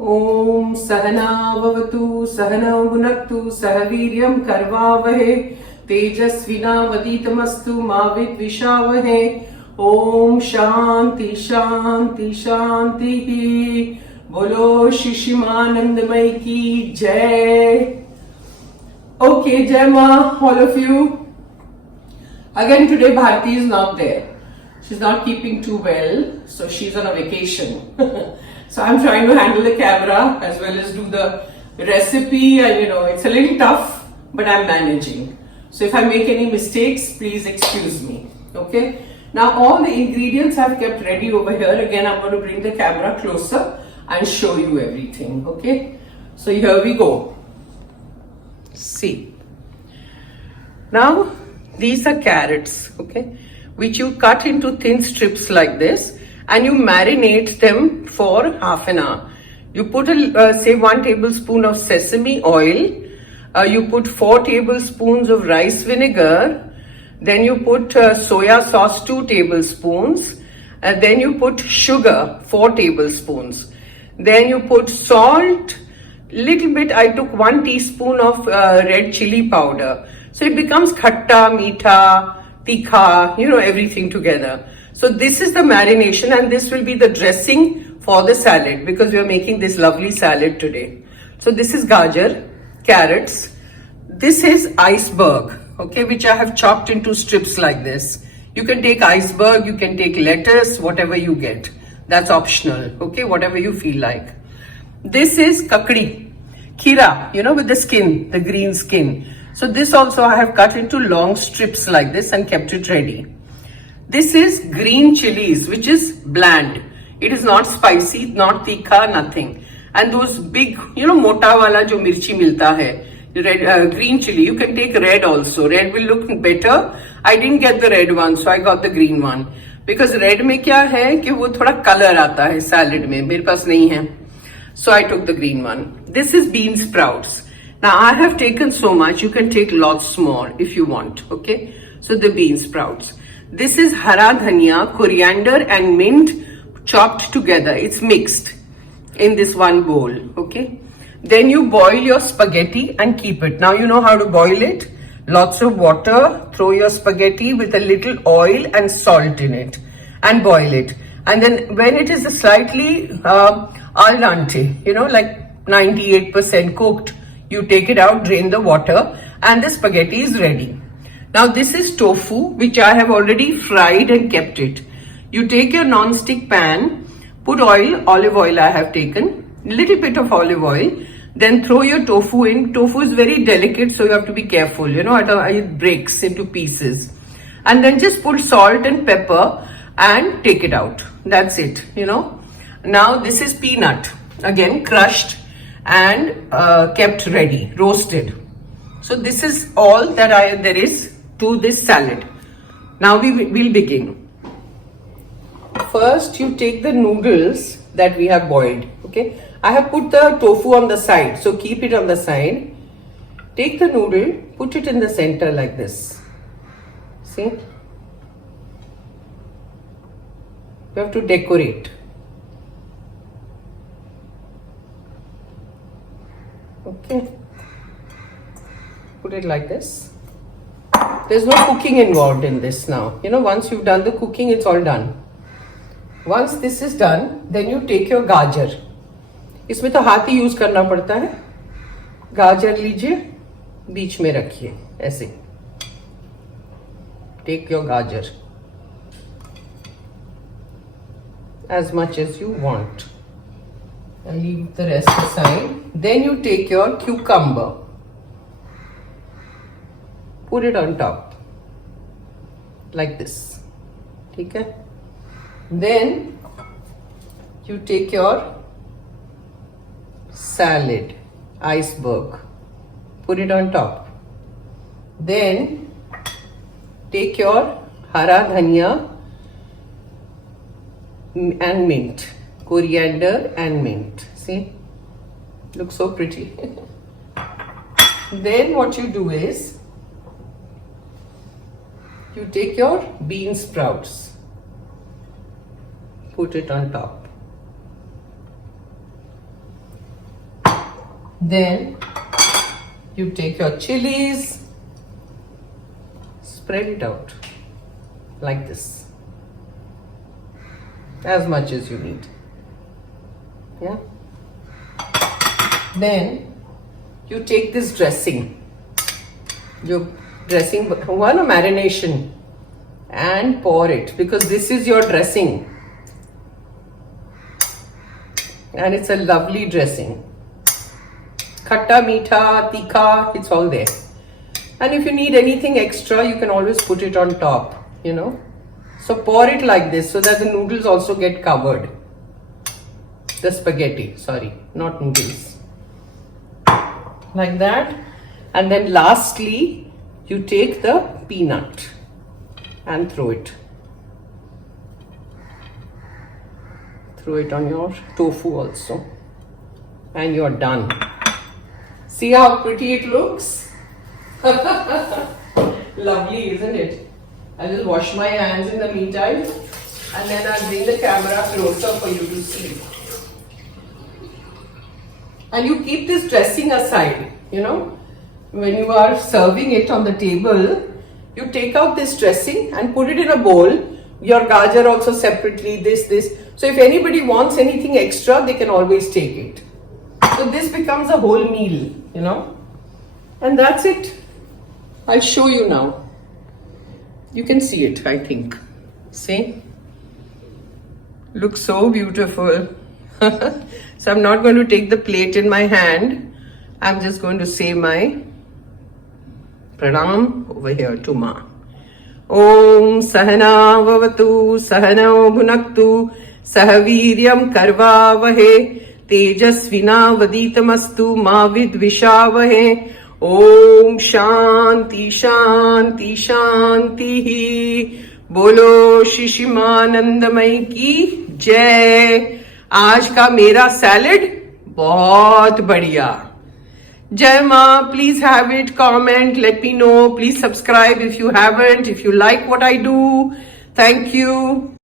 Om Sahana Bhavatu Sahana Bhunaktu Sahaviryam Karvavahe Tejasvinavaditamastu Mavit Vishavahe Om Shanti Shanti Shanti Bolo Shishimanandamai ki Jai. Okay, Jai Ma, all of you. Again today Bharti is not there. She's not keeping too well, so she's on a vacation. So I'm trying to handle the camera as well as do the recipe, and it's a little tough, but I'm managing. So if I make any mistakes, please excuse me. Okay. Now all the ingredients I've kept ready over here. Again, I'm going to bring the camera closer and show you everything. Okay. So here we go. See. Now these are carrots, okay, which you cut into thin strips like this. And you marinate them for half an hour. You put say 1 tablespoon of sesame oil. You put 4 tablespoons of rice vinegar. Then you put soya sauce 2 tablespoons. And then you put sugar 4 tablespoons. Then you put salt, little bit. I took 1 teaspoon of red chilli powder. So it becomes khatta, meetha, tikha, everything together. So this is the marination, and this will be the dressing for the salad because we are making this lovely salad today. So this is gajar, carrots. This is iceberg, okay, which I have chopped into strips like this. You can take iceberg, you can take lettuce, whatever you get. That's optional, okay, whatever you feel like. This is kakdi, kira, with the skin, the green skin. So this also I have cut into long strips like this and kept it ready. This is green chillies, which is bland. It is not spicy, not tikha, nothing. And those big, mota wala jo mirchi milta hai, red, green chilli. You can take red also. Red will look better. I didn't get the red one, so I got the green one. Because red में क्या है कि वो थोड़ा color आता है salad में. मेरे पास नहीं है. So I took the green one. This is bean sprouts. Now I have taken so much. You can take lots more if you want. Okay. So the bean sprouts. This is hara dhania, coriander and mint chopped together. It's mixed in this one bowl, okay? Then you boil your spaghetti and keep it. Now you know how to boil it. Lots of water, throw your spaghetti with a little oil and salt in it and boil it. And then when it is slightly al dente, like 98% cooked, you take it out, drain the water, and the spaghetti is ready. Now this is tofu, which I have already fried and kept it. You take your non-stick pan, put oil, olive oil I have taken, little bit of olive oil, then throw your tofu in. Tofu is very delicate, so you have to be careful, it breaks into pieces. And then just put salt and pepper and take it out. That's it, Now this is peanut, again crushed and kept ready, roasted. So this is all that there is to this salad. Now we will begin. First you take the noodles that we have boiled, okay. I have put the tofu on the side, so keep it on the side. Take the noodle, put it in the center like this. See? You have to decorate. Okay. Put it like this. There's no cooking involved in this now. Once you've done the cooking, it's all done. Once this is done, then you take your gajar. इसमें तो हाथ ही use करना पड़ता है. गाजर लीजिए, बीच में रखिए, ऐसे. Take your gajar. As much as you want. And leave the rest aside. Then you take your cucumber. Put it on top like this. Okay? Then you take your salad, iceberg, put it on top. Then take your hara dhania and mint, coriander and mint. See? Looks so pretty. Then what you do is you take your bean sprouts, put it on top. Then you take your chillies, spread it out like this, as much as you need. Yeah. Then you take this dressing, your dressing one marination, and pour it, because this is your dressing and it's a lovely dressing. Khatta, meetha, tikha, it's all there. And if you need anything extra, you can always put it on top, you know. So pour it like this so that the noodles also get covered. The spaghetti, sorry, not noodles. Like that. And then lastly, you take the peanut and throw it. Throw it on your tofu also. And you're done. See how pretty it looks? Lovely, isn't it? I'll just wash my hands in the meantime, and then I'll bring the camera closer for you to see. And you keep this dressing aside, you know. When you are serving it on the table, you take out this dressing and put it in a bowl. Your gajar also separately, this. So if anybody wants anything extra, they can always take it. So this becomes a whole meal, you know. And that's it. I'll show you now. You can see it, I think. See? Looks so beautiful. So I'm not going to take the plate in my hand. I'm just going to say my pranam over here to Ma. Om Sahana Vavatu Sahana Bhunaktu Sahaviryam Karvavahe Tejasvina Vaditamastu Ma Vidvishavahe. Om Shanti Shanti Shanti. बोलो शिशिमानंदमय की जय. आज का मेरा salad बहुत बढ़िया. Jai Ma, please have it, comment, let me know. Please subscribe if you haven't, if you like what I do. Thank you.